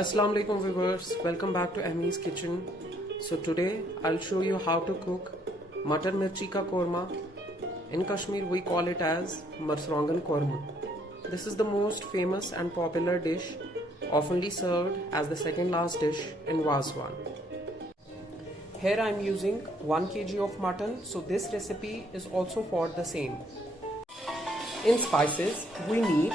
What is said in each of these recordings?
Assalamu alaikum viewers, welcome back to Emmy's Kitchen. So today I'll show you how to cook Matar Mirchi ka korma. In Kashmir we call it as Marsarangan korma. This is the most famous and popular dish, oftenly served as the second last dish in Wazwan. Here I'm using 1 kg of mutton, so this recipe is also for the same. In spices we need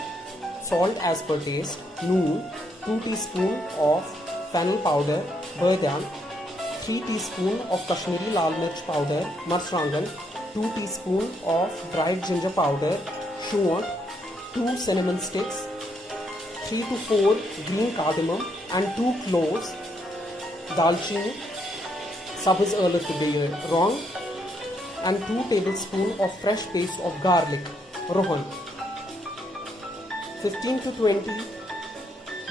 salt as per taste, noon, 2 teaspoons of fennel powder, badam, 3 teaspoons of Kashmiri lal mirch powder, marsarangan, 2 teaspoons of dried ginger powder, shont, 2 cinnamon sticks, 3 to 4 green cardamom and 2 cloves, dalchini, sabz earth wrong, and 2 tablespoons of fresh paste of garlic, rohan, 15 to 20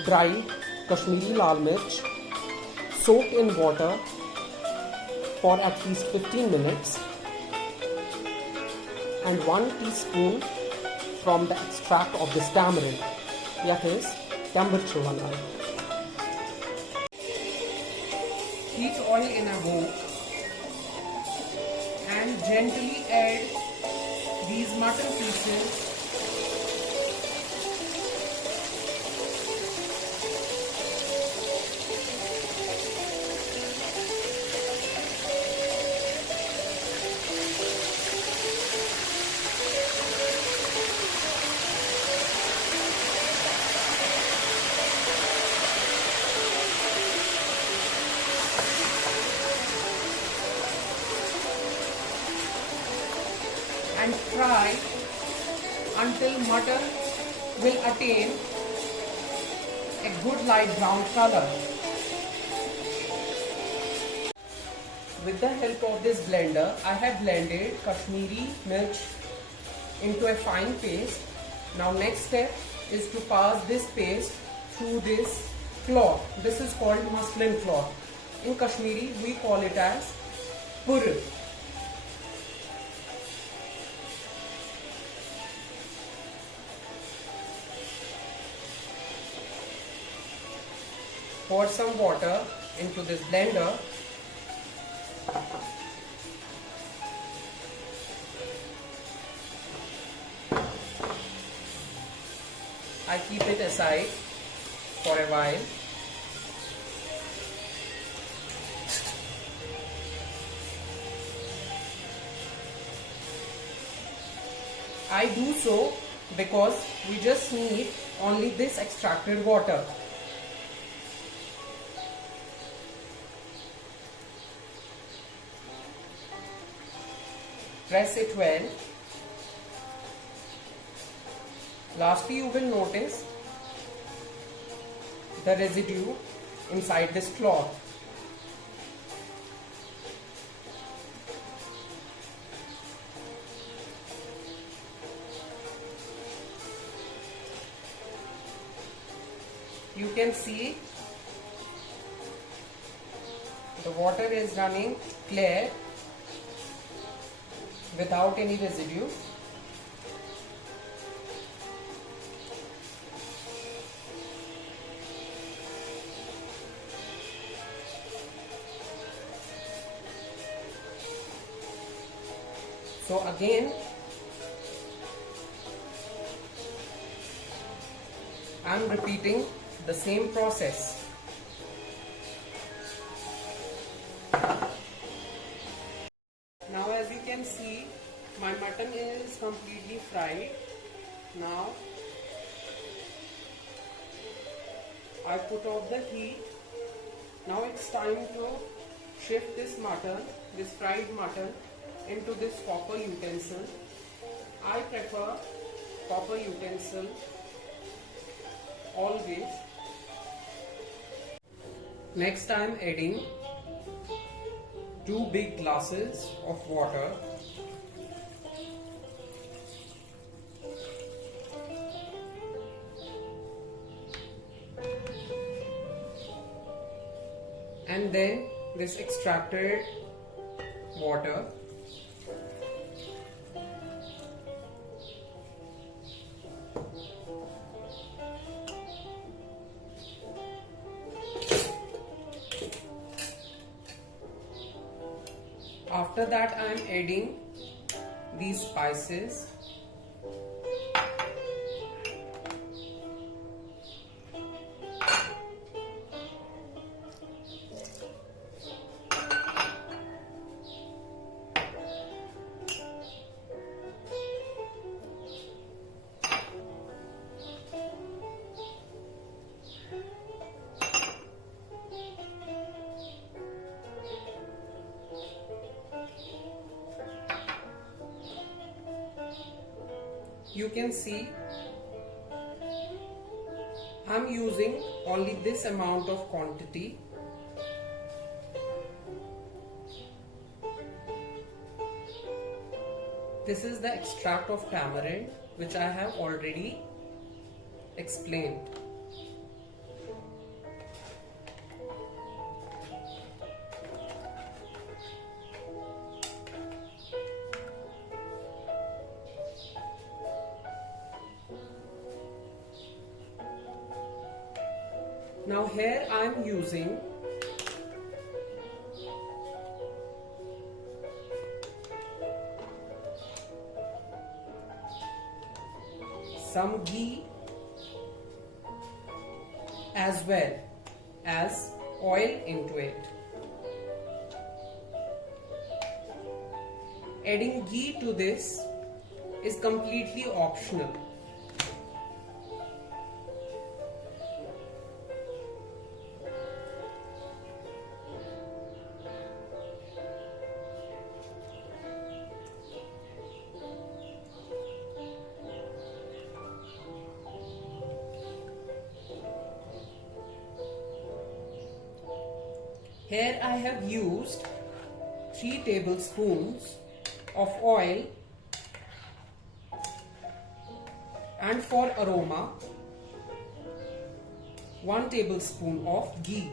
dried Kashmiri lal mirch soaked in water for at least 15 minutes, and 1 teaspoon from the extract of this tamarind, that is tambarchwala. Heat oil in a wok and gently add these mutton pieces and fry until mutton will attain a good light brown color. With the help of this blender, I have blended Kashmiri mirch into a fine paste. Now next step is to pass this paste through this cloth. This is called muslin cloth. In Kashmiri we call it as pur. Pour some water into this blender. I keep it aside for a while. I do so because we just need only this extracted water. Press it well. Lastly, you will notice the residue inside this cloth. You can see the water is running clear without any residue. So again, I am repeating the same process. Now as you can see, my mutton is completely fried. Now I put off the heat. Now it's time to shift this mutton, this fried mutton, into this copper utensil. I prefer copper utensil always. Next I am adding 2 big glasses of water. And then this extracted water. After that I am adding these spices. You can see I'm using only this amount of quantity. This is the extract of tamarind which I have already explained. Now here I am using some ghee as well as oil into it. Adding ghee to this is completely optional. Here I have used 3 tablespoons of oil, and for aroma 1 tablespoon of ghee.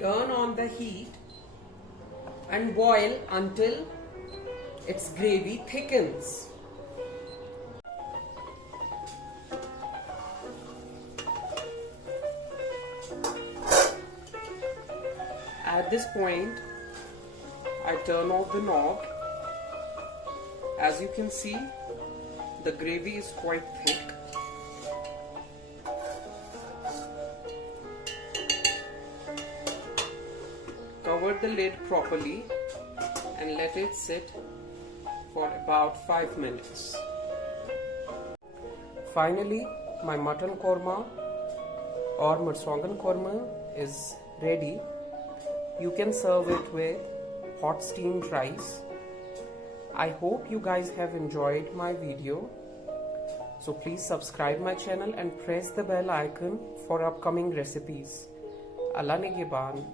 Turn on the heat and boil until its gravy thickens. At this point, I turn off the knob. As you can see, the gravy is quite thick. Cover the lid properly and let it sit for about 5 minutes. Finally, my mutton korma or Marswangan korma is ready. You can serve it with hot steamed rice. I hope you guys have enjoyed my video. So please subscribe my channel and press the bell icon for upcoming recipes. Allah Nigeban.